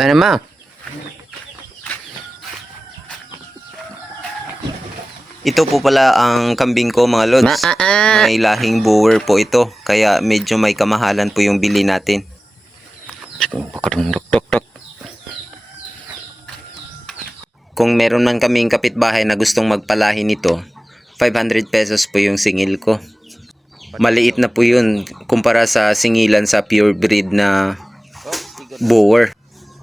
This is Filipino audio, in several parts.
Ano ma? Ito po pala ang kambing ko mga lods. May lahing Boer po ito. Kaya medyo may kamahalan po yung bili natin. Kung meron man kaming kapitbahay na gustong magpalahi nito, 500 pesos po yung singil ko. Maliit na po yun kumpara sa singilan sa pure breed na Boer.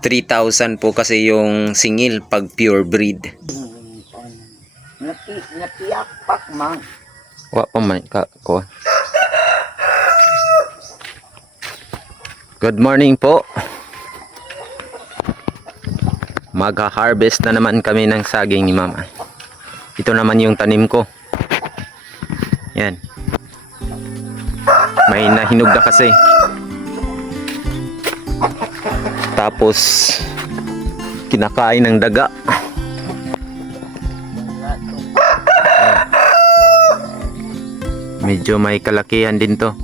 3,000 po kasi yung singil pag pure breed. Natiyak pak man. Wa pa man ka ko. Good morning po. Magha-harvest na naman kami ng saging ni Mama. Ito naman yung tanim ko. Yan. May nahinog na kasi. Tapos kinakain ng daga. Medyo may kalakihan din to.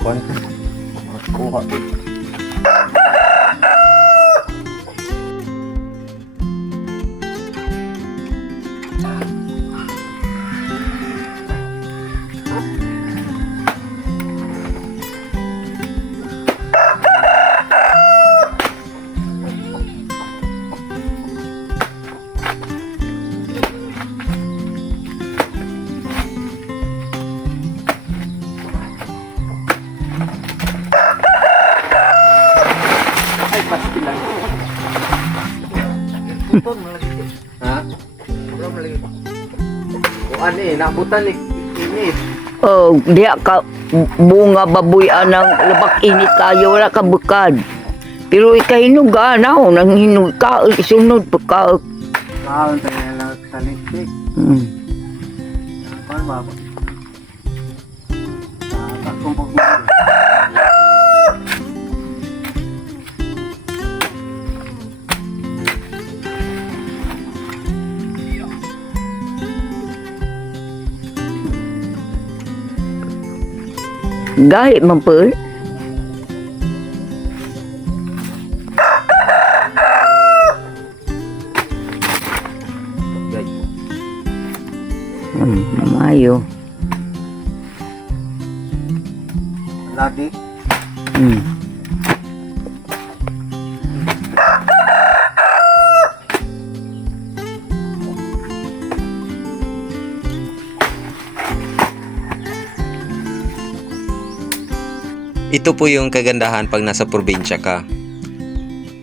Kuha ka. Kuha. Ha? Kuan eh, nabutan ni init. Oh, diya ka bunga baboy anang labak init kayo wala ka bukad. Pero ikahinog anaw nang hinog ka isunod pa ka. Kaon tayo lang sa likik. Paano ba? Takong pagmamahal. Gahit man po. Mayo. Lagi. Ito po yung kagandahan pag nasa probinsya ka.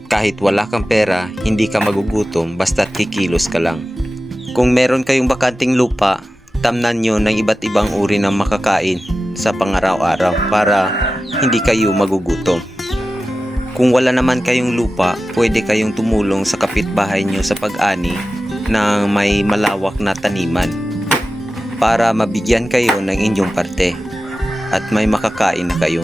Kahit wala kang pera, hindi ka magugutom basta't kikilos ka lang. Kung meron kayong bakanting lupa, tamnan nyo ng iba't ibang uri ng makakain sa pangaraw-araw para hindi kayo magugutom. Kung wala naman kayong lupa, pwede kayong tumulong sa kapitbahay nyo sa pag-ani ng may malawak na taniman para mabigyan kayo ng inyong parte at may makakain na kayo.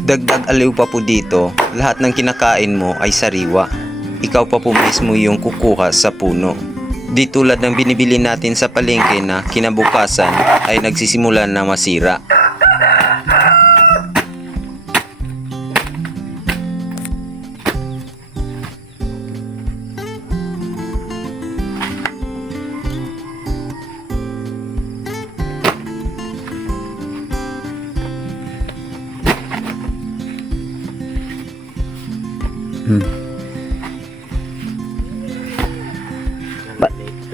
Dagdag aliw pa po dito, lahat ng kinakain mo ay sariwa. Ikaw pa po mismo yung kukuha sa puno. Di tulad ng binibili natin sa palengke na kinabukasan ay nagsisimula na masira.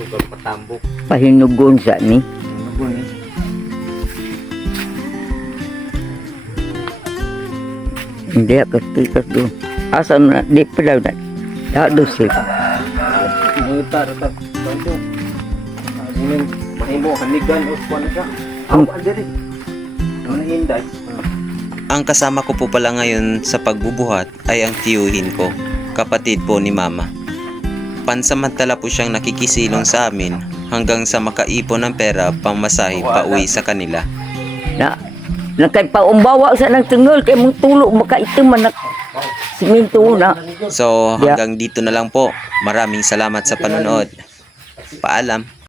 Patambok. Pahinugon sa ni. Hindi ka tikas do. Asa na di pala na. Dado sir. Mutar ta bantu. Ini mahimo hanigan o kuan ka. Ang diri. Ano hinday? Ang kasama ko po pala ngayon sa pagbubuhat ay ang tiyuhin ko, kapatid po ni Mama. Pansamantala po siyang nakikisilong sa amin hanggang sa makaipon ng pera pamasahe pa uwi sa kanila. Na kay paumbawa sa nang tungol kay mong tulo makaito man siminto na. So hanggang dito na lang po. Maraming salamat sa panonood. Paalam.